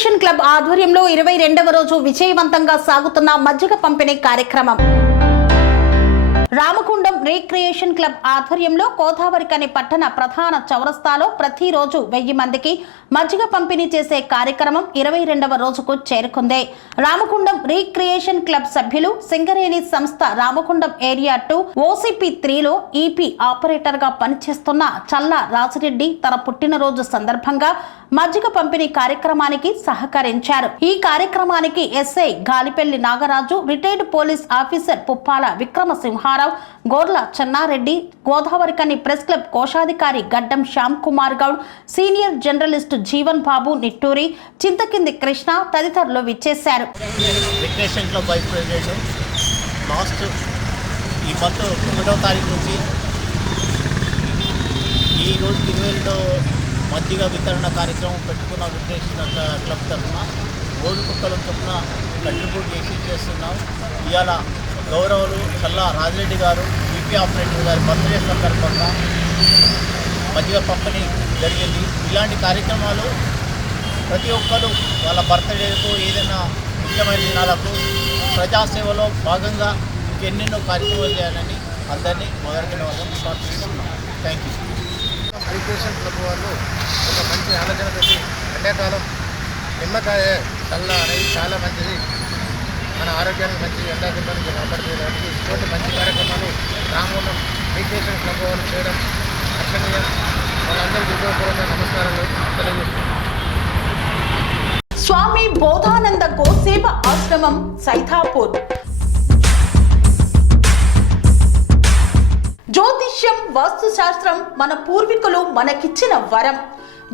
Recreation club ఆధ్వర్యంలో 22వ రోజు విజయవంతంగా సాగుతున్న మజ్జిగ పంపిణీ కార్యక్రమం. రామకుండం రిక్రియేషన్ క్లబ్ ఆధ్వర్యంలో గోదావరికని పట్టణ ప్రధాన చౌరస్తాలో ప్రతిరోజు 1000 మందికి మజ్జిగ పంపిణీ చేసే కార్యక్రమం 22వ రోజుకు చేరుకుంది. రామకుండం రిక్రియేషన్ క్లబ్ సభ్యులు సింగరేణి సంస్థ Ramagundam area 2 OCP 3లో EP operator గా పనిచేస్తున్న చల్లా రాజిరెడ్డి తన పుట్టినరోజు సందర్భంగా మజ్జిగ పంపిణీ కార్యక్రమానికి సహకరించారు. ఈ కార్యక్రమానికి SI Galipalli Nagaraju, retired police officer Puppala Vikramasimharao, Gorla Chennareddy, Godavarikhani press club కోశాధికారి గడ్డం శ్యామ్ కుమార్ గౌడ్, సీనియర్ జర్నలిస్టు జీవన్ బాబు నిట్టూరి, చింతకింది కృష్ణ తదితరులు విచ్చేశారు. ఈ రోజు 22 మజ్జిగ వితరణ కార్యక్రమం పెట్టుకున్న రిక్రియేషన్ క్లబ్ తరఫున రోజు కుక్కలం చొప్పున కంట్రిబ్యూట్ చేస్తున్నాం. ఇవాళ గౌరవులు చల్లా రాజిరెడ్డి గారు EP ఆపరేటర్ గారి బర్త్డే సందర్భంగా మజ్జిగ పంపిణీ జరిగింది. ఇలాంటి కార్యక్రమాలు ప్రతి ఒక్కరు వాళ్ళ బర్త్డేకు ఏదైనా ముఖ్యమైన దినాలకు ప్రజాసేవలో భాగంగా ఇంకెన్నెన్నో కార్యక్రమాలు చేయాలని అందరినీ మొదటి ప్రార్థిస్తున్నాం. Thank you. రిక్రియేషన్ క్లబ్ వాళ్ళు ఒక మంచి ఆలోచన పెట్టి ఎండాకాలం నిమ్మకాయ చల్ల అనేది చాలా మంచిది, మన ఆరోగ్యానికి మంచిది, ఎండాకాలం నుంచి కాపాడుకోవడానికి ఇటువంటి మంచి కార్యక్రమాలు రామగుండం రిక్రియేషన్ క్లబ్ వాళ్ళు చేయడం అర్చనీయం. వాళ్ళందరికీ హృదయపూర్వక నమస్కారాలు తెలియజేస్తున్నాం. స్వామి బోధానంద గోసేవ ఆశ్రమం సైథాపూర్. జ్యోతిష్యం, వాస్తుశాస్త్రం మన పూర్వీకులు మనకిచ్చిన వరం.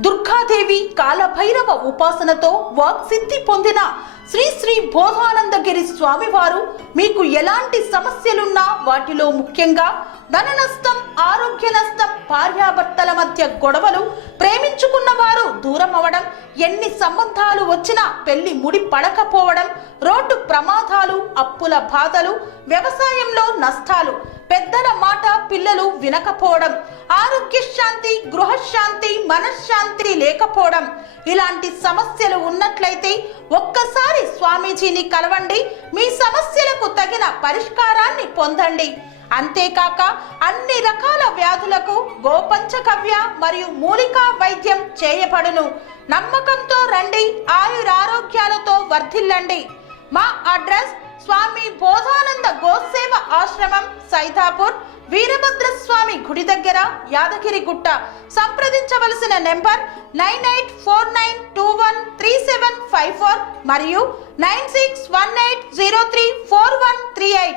దుర్గాదేవి, కాలభైరవ ఉపాసనతో వాక్సిద్ధి పొందిన శ్రీ శ్రీ బోధానందగిరి స్వామివారు మీకు ఎలాంటి సమస్యలున్నా, వాటిలో ముఖ్యంగా ధన నష్టం, ఆరోగ్య నష్టం, భార్యాభర్తల మధ్య గొడవలు, ప్రేమించుకున్న వారు దూరం అవడం, ఎన్ని సంబంధాలు వచ్చినా పెళ్లి ముడి పడకపోవడం, రోడ్డు ప్రమాదాలు, అప్పుల బాధలు, వ్యవసాయంలో నష్టాలు, పెద్దల మాట పిల్లలు వినకపోవడం, ఆరోగ్య శాంతి, గృహశాంతి, మనశ్శాంతి లేకపోవడం, ఇలాంటి సమస్యలు ఉన్నట్లయితే ఒక్కసారి స్వామీజీని కలవండి. మీ సమస్యలకు తగిన పరిష్కారాన్ని పొందండి. అంతేకాక అన్ని రకాల వ్యాధులకు గోపంచకవ్య మరియు మూలికా వైద్యం చేయబడును. నమ్మకంతో రండి, ఆయురారోగ్యాలతో వర్ధిల్లండి. మా అడ్రస్ స్వామి బోధానంద గోసేవ ఆశ్రమం సైథాపూర్, వీరభద్రస్వామి గుడి దగ్గర, యాదగిరిగుట్ట. సంప్రదించవలసిన నెంబర్ 9849213754 మరియు 9618034138.